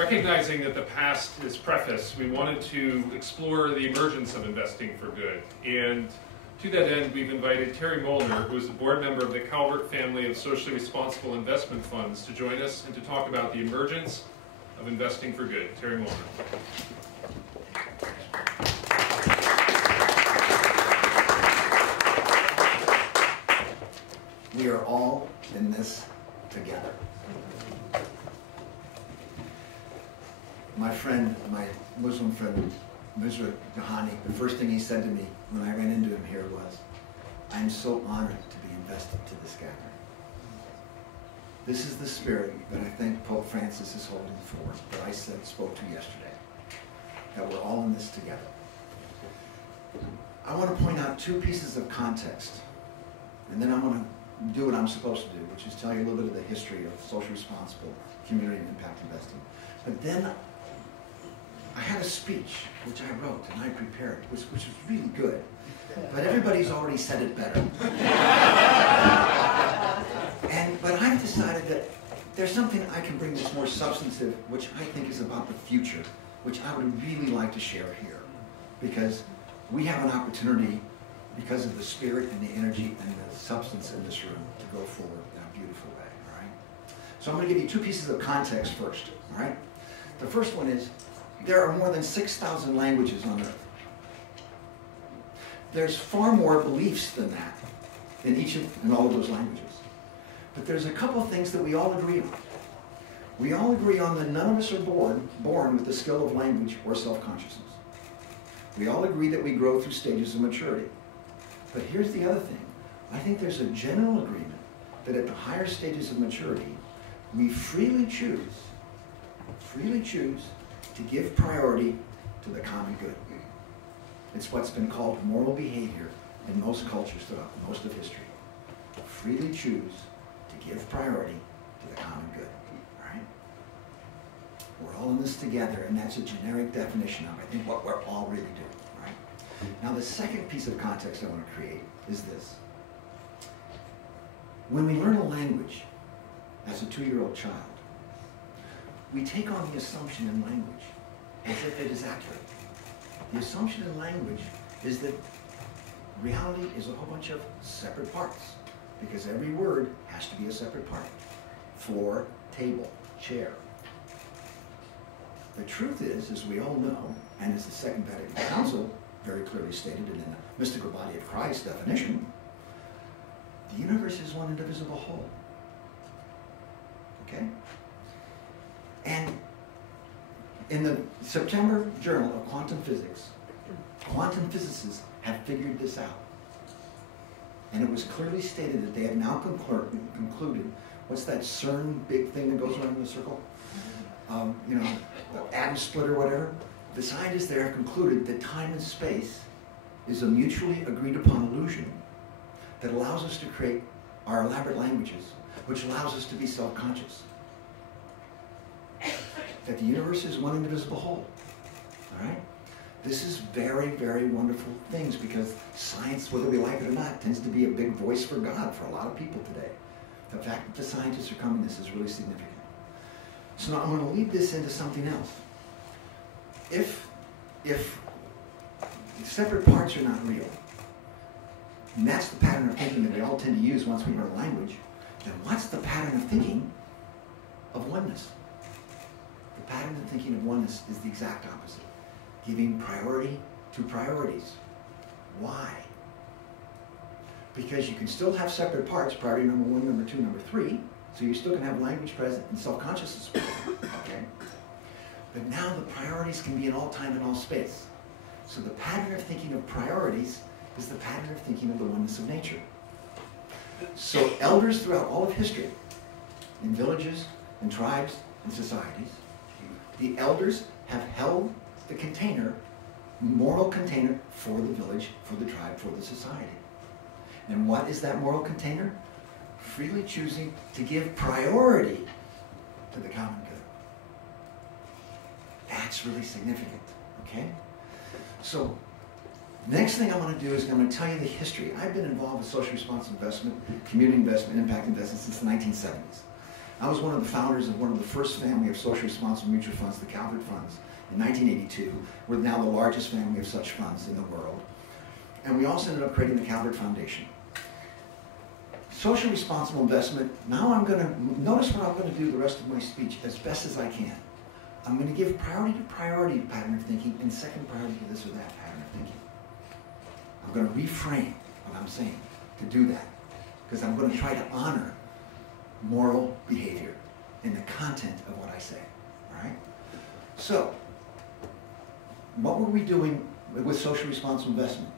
recognizing that the past is preface, we wanted to explore the emergence of investing for good. And to that end, we've invited Terry Mollner, who is a board member of the Calvert family of socially responsible investment funds, to join us and to talk about the emergence of investing for good. Terry Mollner. We are all in this together. My friend, my Muslim friend, Mr. Jahani, the first thing he said to me when I ran into him here was, "I'm so honored to be invested to this gathering." This is the spirit that I think Pope Francis is holding forth, that I spoke to yesterday, that we're all in this together. I want to point out two pieces of context, and then I want to do what I'm supposed to do, which is tell you a little bit of the history of social responsible community and impact investing. But then I had a speech, which I wrote and I prepared, which was really good. But everybody's already said it better. But I've decided that there's something I can bring that's more substantive, which I think is about the future, which I would really like to share here. Because we have an opportunity, because of the spirit and the energy and the substance in this room, to go forward in a beautiful way, all right? So I'm going to give you two pieces of context first, all right? The first one is, there are more than 6,000 languages on earth. There's far more beliefs than that in all of those languages. But there's a couple of things that we all agree on. We all agree on that none of us are born with the skill of language or self-consciousness. We all agree that we grow through stages of maturity. But here's the other thing. I think there's a general agreement that at the higher stages of maturity, we freely choose to give priority to the common good. It's what's been called moral behavior in most cultures throughout most of history. Freely choose to give priority to the common good. All right? We're all in this together, and that's a generic definition of, I think, what we're all really doing. All right? Now, the second piece of context I want to create is this. When we learn a language as a 2-year-old child, we take on the assumption in language as if it is accurate. The assumption in language is that reality is a whole bunch of separate parts, because every word has to be a separate part. Floor, table, chair. The truth is, as we all know, and as the Second Vatican Council very clearly stated in the mystical body of Christ definition, the universe is one indivisible whole. Okay? And in the September Journal of Quantum Physics, quantum physicists have figured this out. And it was clearly stated that they have now concluded, what's that CERN big thing that goes around in the circle? You know, the atom split or whatever. The scientists there have concluded that time and space is a mutually agreed upon illusion that allows us to create our elaborate languages, which allows us to be self-conscious. That the universe is one indivisible whole. All right? This is very, very wonderful things, because science, whether we like it or not, tends to be a big voice for God for a lot of people today. The fact that the scientists are coming to this is really significant. So now I'm going to lead this into something else. If separate parts are not real, and that's the pattern of thinking that we all tend to use once we learn a language, then what's the pattern of thinking of oneness? The pattern of thinking of oneness is the exact opposite. Giving priority to priorities. Why? Because you can still have separate parts, priority number 1, number 2, number 3, so you still can have language present and self-consciousness present, okay? But now the priorities can be in all time and all space. So the pattern of thinking of priorities is the pattern of thinking of the oneness of nature. So elders throughout all of history, in villages, in tribes, in societies, the elders have held the container, moral container, for the village, for the tribe, for the society. And what is that moral container? Freely choosing to give priority to the common good. That's really significant, okay? So, next thing I want to do is I'm going to tell you the history. I've been involved with social responsible investment, community investment, impact investment since the 1970s. I was one of the founders of one of the first family of social responsible mutual funds, the Calvert funds, in 1982. We're now the largest family of such funds in the world. And we also ended up creating the Calvert Foundation. Social responsible investment, now I'm going to, notice what I'm going to do the rest of my speech as best as I can. I'm going to give priority to priority pattern of thinking and second priority to this or that pattern of thinking. I'm going to reframe what I'm saying to do that, because I'm going to try to honor moral behavior in the content of what I say. All right? So, what were we doing with social responsible investment?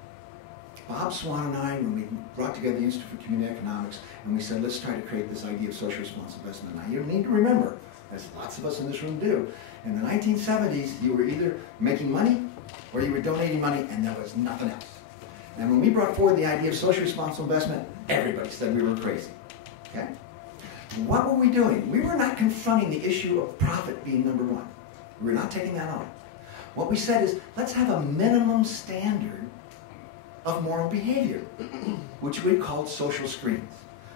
Bob Swan and I, when we brought together the Institute for Community Economics, and we said, let's try to create this idea of social responsible investment. Now, you need to remember, as lots of us in this room do, in the 1970s, you were either making money or you were donating money, and there was nothing else. And when we brought forward the idea of social responsible investment, everybody said we were crazy. Okay? What were we doing? We were not confronting the issue of profit being number one. We were not taking that on. What we said is, let's have a minimum standard of moral behavior, which we called social screens.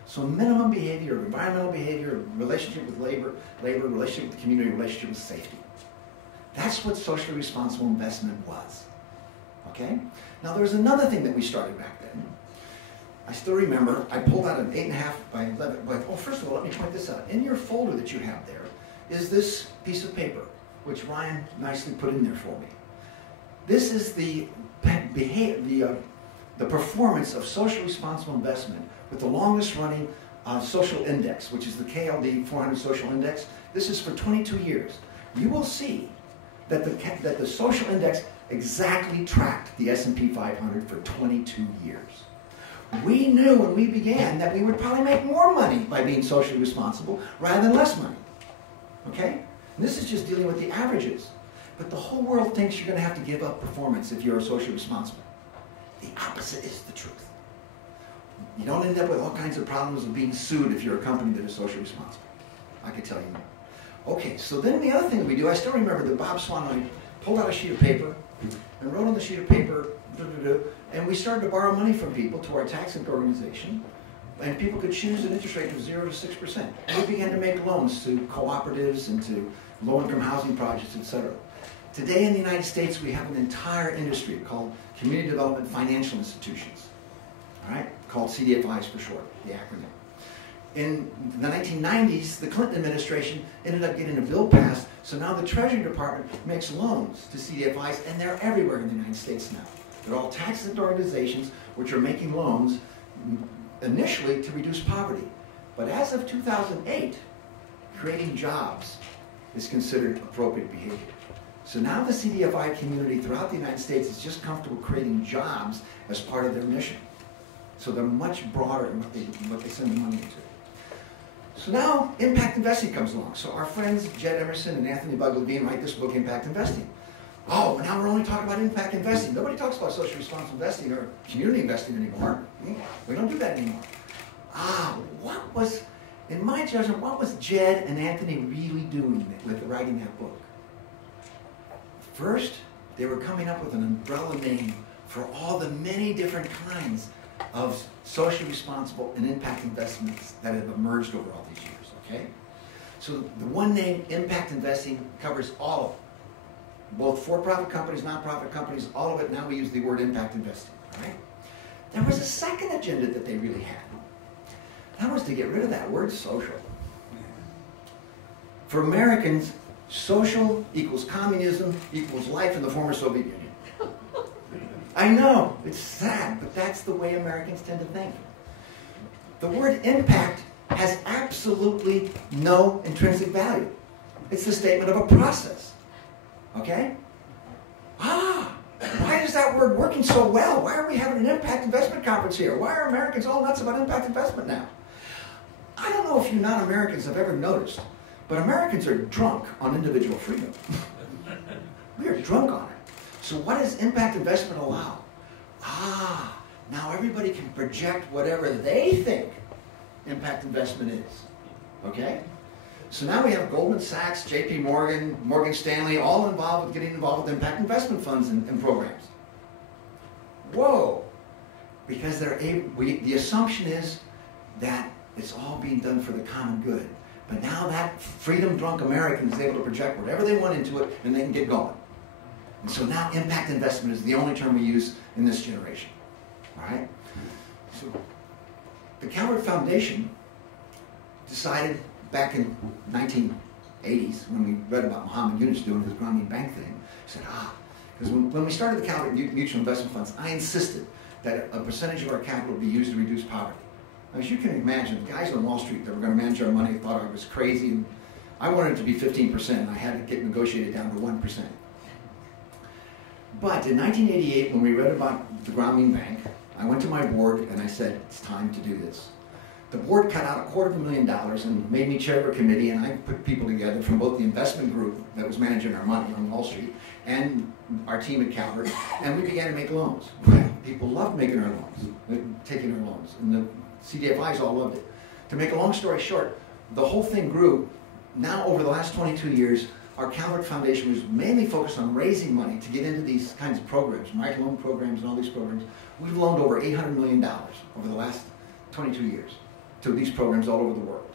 So minimum behavior, environmental behavior, relationship with labor, relationship with the community, relationship with safety. That's what socially responsible investment was. Okay? Now there was another thing that we started back then. I still remember, I pulled out an 8.5 by 11, oh, first of all, let me point this out. In your folder that you have there is this piece of paper, which Ryan nicely put in there for me. This is the performance of social responsible investment with the longest running social index, which is the KLD 400 social index. This is for 22 years. You will see that the social index exactly tracked the S&P 500 for 22 years. We knew when we began that we would probably make more money by being socially responsible rather than less money. Okay? And this is just dealing with the averages. But the whole world thinks you're going to have to give up performance if you're socially responsible. The opposite is the truth. You don't end up with all kinds of problems of being sued if you're a company that is socially responsible. I can tell you that. Okay, so then the other thing that we do, I still remember that Bob Swan and I pulled out a sheet of paper and wrote on the sheet of paper, and we started to borrow money from people to our tax-exempt organization, and people could choose an interest rate of 0 to 6%. And we began to make loans to cooperatives and to low-income housing projects, etc. Today in the United States, we have an entire industry called Community Development Financial Institutions, all right, called CDFIs for short, the acronym. In the 1990s, the Clinton administration ended up getting a bill passed, so now the Treasury Department makes loans to CDFIs, and they're everywhere in the United States now. They're all tax-exempt organizations which are making loans initially to reduce poverty. But as of 2008, creating jobs is considered appropriate behavior. So now the CDFI community throughout the United States is just comfortable creating jobs as part of their mission. So they're much broader in what they send the money into. So now impact investing comes along. So our friends Jed Emerson and Anthony Bug-Levine write this book, Impact Investing. Oh, now we're only talking about impact investing. Nobody talks about social responsible investing or community investing anymore. We don't do that anymore. What was, in my judgment, what was Jed and Anthony really doing with writing that book? First, they were coming up with an umbrella name for all the many different kinds of socially responsible and impact investments that have emerged over all these years, okay? So the one name, impact investing, covers all of it. Both for-profit companies, non-profit companies, all of it. Now we use the word impact investing, all right? There was a second agenda that they really had. That was to get rid of that word social. For Americans, social equals communism equals life in the former Soviet Union. I know, it's sad, but that's the way Americans tend to think. The word impact has absolutely no intrinsic value. It's the statement of a process. Okay? Why is that word working so well? Why are we having an impact investment conference here? Why are Americans all nuts about impact investment now? I don't know if you non-Americans have ever noticed, but Americans are drunk on individual freedom. We are drunk on it. So what does impact investment allow? Now everybody can project whatever they think impact investment is. Okay? So now we have Goldman Sachs, JP Morgan, Morgan Stanley, all involved with getting involved with impact investment funds and programs. Whoa! Because the assumption is that it's all being done for the common good. But now that freedom-drunk American is able to project whatever they want into it, and they can get going. And so now impact investment is the only term we use in this generation. All right? So the Calvert Foundation decided back in 1980s, when we read about Muhammad Yunus doing his Grameen Bank thing, said, because when we started the Calvert Mutual Investment Funds, I insisted that a percentage of our capital be used to reduce poverty. As you can imagine, the guys on Wall Street that were going to manage our money thought I was crazy. And I wanted it to be 15%, and I had to get negotiated down to 1%. But in 1988, when we read about the Grameen Bank, I went to my board and I said, it's time to do this. The board cut out $250,000 and made me chair of a committee, and I put people together from both the investment group that was managing our money on Wall Street and our team at Calvert, and we began to make loans. Well, people loved making our loans, taking our loans, and the CDFIs all loved it. To make a long story short, the whole thing grew. Now, over the last 22 years, our Calvert Foundation was mainly focused on raising money to get into these kinds of programs, microloan programs and all these programs. We've loaned over $800 million over the last 22 years to these programs all over the world.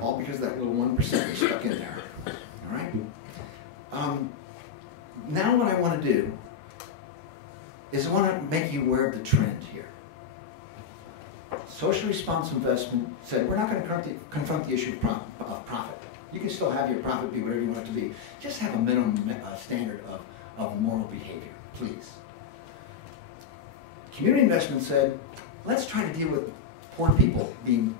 All because that little 1% was stuck in there. All right? Now what I want to do is I want to make you aware of the trend here. Social responsible investment said, we're not going to confront the issue of profit. You can still have your profit be whatever you want it to be. Just have a minimum standard of moral behavior, please. Community investment said, let's try to deal with poor people being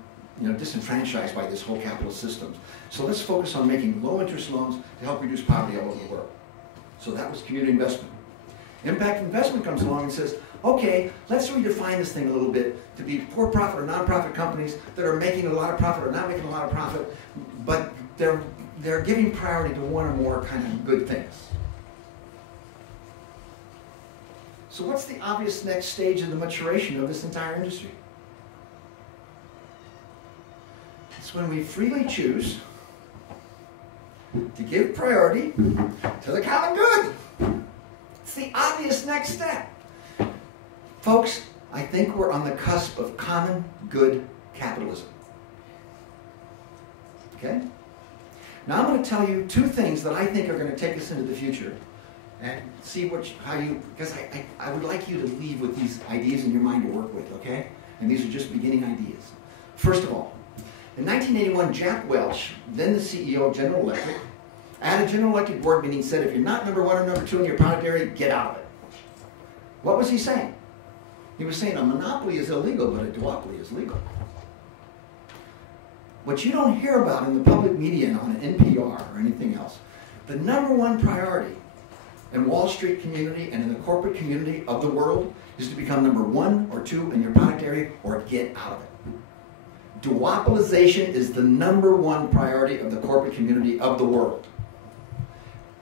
disenfranchised by this whole capital system. So let's focus on making low-interest loans to help reduce poverty all over the world. So that was community investment. Impact investment comes along and says, okay, let's redefine this thing a little bit to be for-profit or non-profit companies that are making a lot of profit or not making a lot of profit, but they're giving priority to one or more kind of good things. So what's the obvious next stage of the maturation of this entire industry? It's when we freely choose to give priority to the common good. It's the obvious next step. Folks, I think we're on the cusp of common good capitalism. Okay? Now I'm going to tell you two things that I think are going to take us into the future and see because I would like you to leave with these ideas in your mind to work with, okay? And these are just beginning ideas. First of all, in 1981, Jack Welch, then the CEO of General Electric, at a General Electric board meeting said, if you're not number one or number two in your product area, get out of it. What was he saying? He was saying a monopoly is illegal, but a duopoly is legal. What you don't hear about in the public media and on NPR or anything else, the number one priority in Wall Street community and in the corporate community of the world is to become number one or two in your product area or get out of it. Duopolization is the number one priority of the corporate community of the world.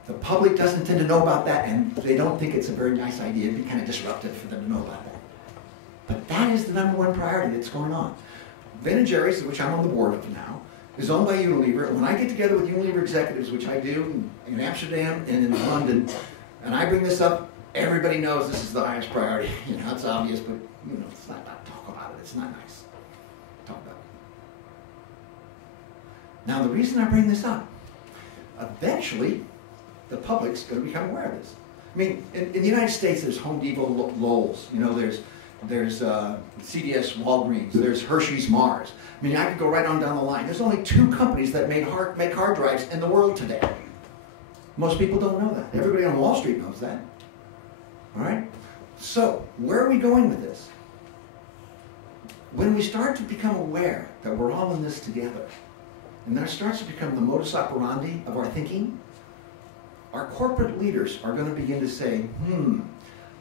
The public doesn't tend to know about that, and they don't think it's a very nice idea. It'd be kind of disruptive for them to know about that. But that is the number one priority that's going on. Ben & Jerry's, which I'm on the board of now, is owned by Unilever. And when I get together with Unilever executives, which I do in Amsterdam and in London, and I bring this up, everybody knows this is the highest priority. It's obvious, but it's not talk about it. It's not nice. Talk about it. Now, the reason I bring this up, eventually, the public's going to become aware of this. I mean, in the United States, there's Home Depot, Lowe's. There's CVS, Walgreens. There's Hershey's, Mars. I mean, I could go right on down the line. There's only 2 companies that make hard drives in the world today. Most people don't know that. Everybody on Wall Street knows that. All right? So, where are we going with this? When we start to become aware that we're all in this together, and that starts to become the modus operandi of our thinking, our corporate leaders are going to begin to say,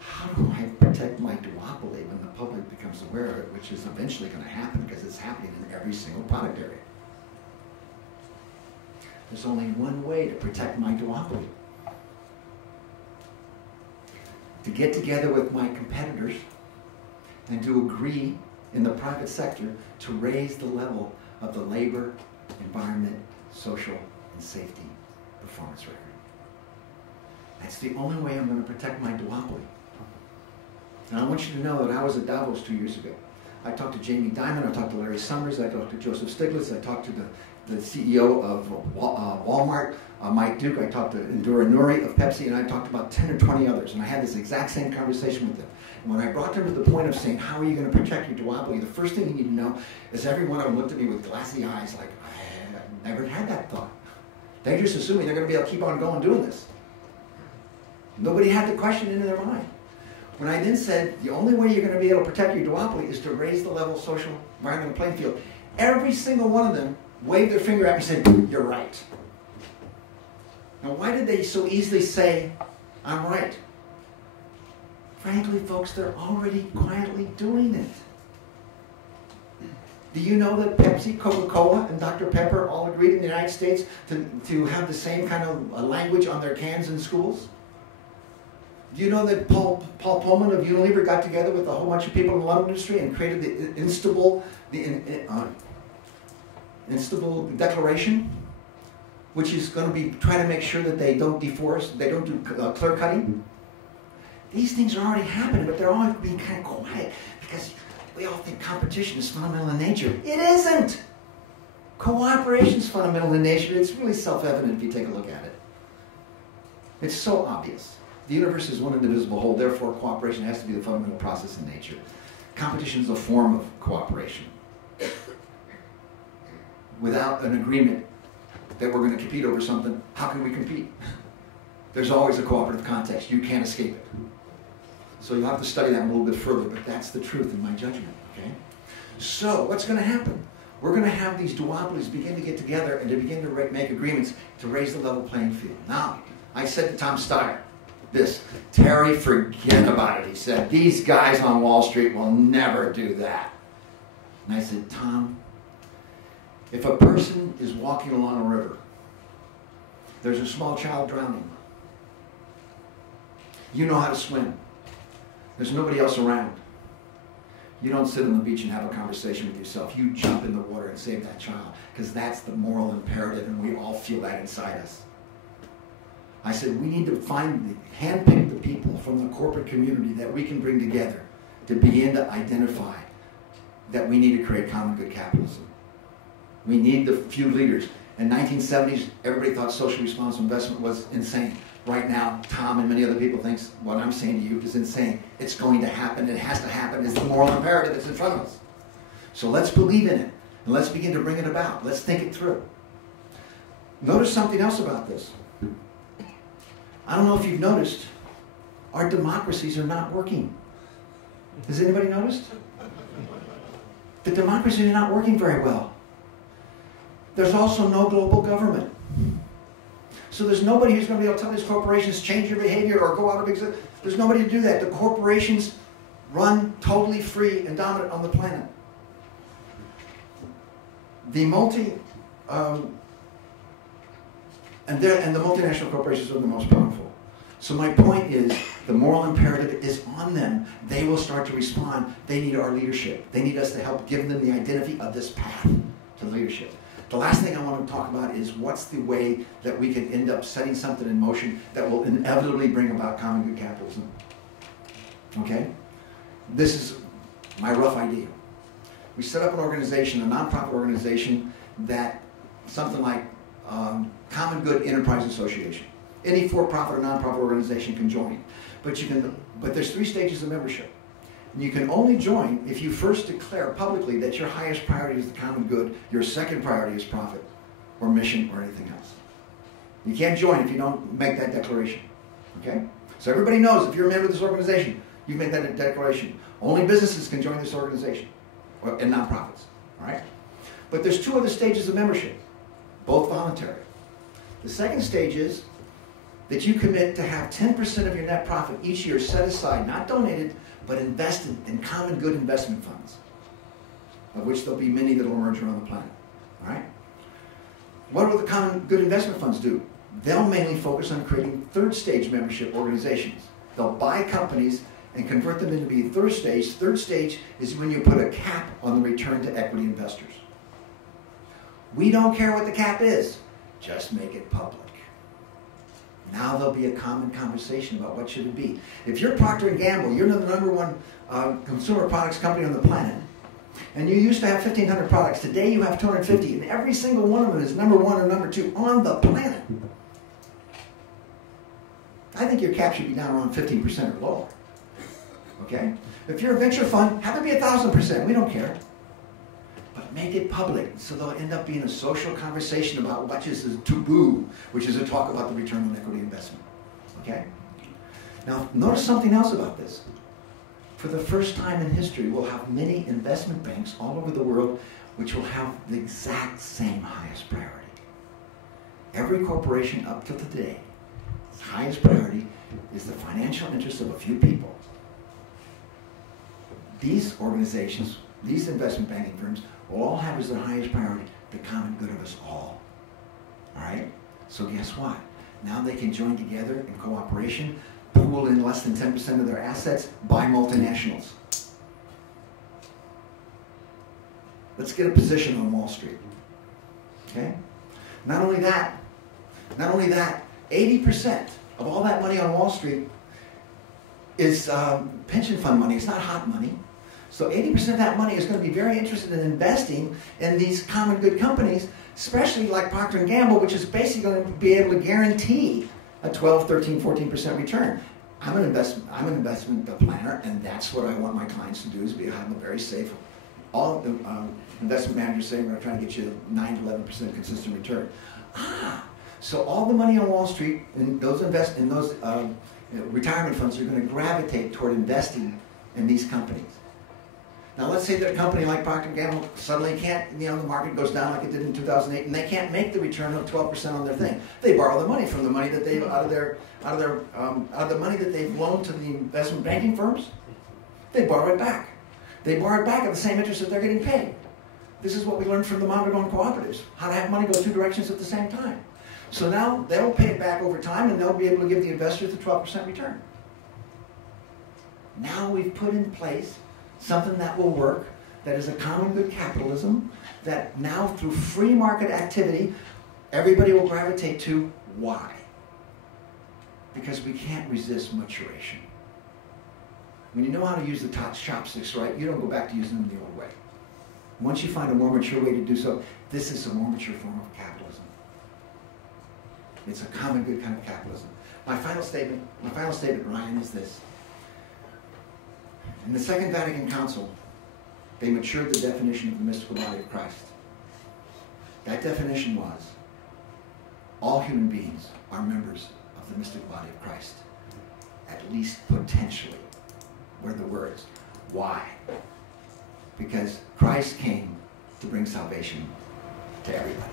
how do I protect my duopoly when the public becomes aware of it, which is eventually going to happen because it's happening in every single product area. There's only one way to protect my duopoly. To get together with my competitors and to agree in the private sector to raise the level of the labor, environment, social, and safety performance record. That's the only way I'm going to protect my duopoly. And I want you to know that I was at Davos 2 years ago. I talked to Jamie Dimon, I talked to Larry Summers, I talked to Joseph Stiglitz, I talked to the CEO of Walmart, Mike Duke, I talked to Indira Nuri of Pepsi, and I talked about 10 or 20 others, and I had this exact same conversation with them. And when I brought them to the point of saying, how are you going to protect your duopoly, the first thing you need to know is every one of them looked at me with glassy eyes like, I never had that thought. They're just assuming they're going to be able to keep on going doing this. Nobody had the question into their mind. When I then said, the only way you're going to be able to protect your duopoly is to raise the level of social environmental playing field, every single one of them waved their finger at me and said, you're right. Now, why did they so easily say, I'm right? Frankly, folks, they're already quietly doing it. Do you know that Pepsi, Coca-Cola, and Dr. Pepper all agreed in the United States to have the same kind of language on their cans in schools? Do you know that Paul Pullman of Unilever got together with a whole bunch of people in the lumber industry and created the Instable Declaration, which is going to be trying to make sure that they don't deforest, they don't do clear cutting? These things are already happening, but they're all being kind of quiet because we all think competition is fundamental in nature. It isn't. Cooperation is fundamental in nature. It's really self-evident if you take a look at it. It's so obvious. The universe is one indivisible whole, therefore cooperation has to be the fundamental process in nature. Competition is a form of cooperation. Without an agreement that we're going to compete over something, how can we compete? There's always a cooperative context. You can't escape it. So you'll have to study that a little bit further, but that's the truth in my judgment, okay? So what's going to happen? We're going to have these duopolies begin to get together and to begin to make agreements to raise the level playing field. Now, I said to Tom Steyer this, Terry, forget about it. He said, these guys on Wall Street will never do that. And I said, Tom, if a person is walking along a river, there's a small child drowning. You know how to swim. There's nobody else around. You don't sit on the beach and have a conversation with yourself. You jump in the water and save that child, because that's the moral imperative, and we all feel that inside us. I said, we need to handpick the people from the corporate community that we can bring together to begin to identify that we need to create common good capitalism. We need the few leaders. In the 1970s, everybody thought social responsible investment was insane. Right now, Tom and many other people think what I'm saying to you is insane. It's going to happen. It has to happen. It's the moral imperative that's in front of us. So let's believe in it, and let's begin to bring it about. Let's think it through. Notice something else about this. I don't know if you've noticed, our democracies are not working. Has anybody noticed? The democracies are not working very well. There's also no global government. So there's nobody who's going to be able to tell these corporations, change your behavior or go out of existence. There's nobody to do that. The corporations run totally free and dominant on the planet. The multinational corporations are the most powerful. So my point is, the moral imperative is on them. They will start to respond. They need our leadership. They need us to help give them the identity of this path to leadership. The last thing I want to talk about is what's the way that we can end up setting something in motion that will inevitably bring about common good capitalism. Okay? This is my rough idea. We set up an organization, a nonprofit organization, that something like Common Good Enterprise Association. Any for-profit or nonprofit organization can join. But there's 3 stages of membership. And you can only join if you first declare publicly that your highest priority is the common good, your second priority is profit, or mission, or anything else. You can't join if you don't make that declaration. Okay? So everybody knows if you're a member of this organization, you've made that declaration. Only businesses can join this organization, and nonprofits. All right? But there's 2 other stages of membership, both voluntary. The second stage is that you commit to have 10% of your net profit each year set aside, not donated, but invested in common good investment funds, of which there'll be many that will emerge around the planet. All right? What will the common good investment funds do? They'll mainly focus on creating 3rd stage membership organizations. They'll buy companies and convert them into be 3rd stage. 3rd stage is when you put a cap on the return to equity investors. We don't care what the cap is. Just make it public. Now there'll be a common conversation about what should it be. If you're Procter & Gamble, you're the #1 consumer products company on the planet, And you used to have 1,500 products. Today you have 250, and every single one of them is number 1 or number 2 on the planet. I think your cap should be down around 15% or lower. Okay? If you're a venture fund, have it be 1,000%. We don't care. But make it public, so there'll end up being a social conversation about what is a taboo, which is a talk about the return on equity investment. Okay? Now, notice something else about this. For the first time in history, we'll have many investment banks all over the world which will have the exact same highest priority. Every corporation up to today, its highest priority is the financial interests of a few people. These organizations, these investment banking firms, will all have as their highest priority the common good of us all. All right? So guess what? Now they can join together in cooperation, pool in less than 10% of their assets, buy multinationals. Let's get a position on Wall Street. Okay? Not only that, 80% of all that money on Wall Street is pension fund money. It's not hot money. So 80% of that money is going to be very interested in investing in these common good companies, especially like Procter & Gamble, which is basically going to be able to guarantee a 12, 13, 14% return. I'm an investment planner, and that's what I want my clients to do, is have them very safe. All the investment managers say we're trying to get you 9 to 11% consistent return. So all the money on Wall Street and those retirement funds are going to gravitate toward investing in these companies. Now let's say that a company like Procter & Gamble suddenly can't, the market goes down like it did in 2008, and they can't make the return of 12% on their thing. They borrow the money from the money that they've out of the money that they've loaned to the investment banking firms. They borrow it back. They borrow it back at the same interest that they're getting paid. This is what we learned from the Mondragon cooperatives, how to have money go 2 directions at the same time. So now they'll pay it back over time, and they'll be able to give the investors the 12% return. Now we've put in place something that will work, that is a common good capitalism, that now through free market activity, everybody will gravitate to. Why? Because we can't resist maturation. When you know how to use the chopsticks right, you don't go back to using them the old way. Once you find a more mature way to do so, this is a more mature form of capitalism. It's a common good kind of capitalism. My final statement, Ryan, is this. In the Second Vatican Council, they matured the definition of the mystical body of Christ. That definition was, all human beings are members of the mystical body of Christ. At least potentially, were the words. Why? Because Christ came to bring salvation to everybody.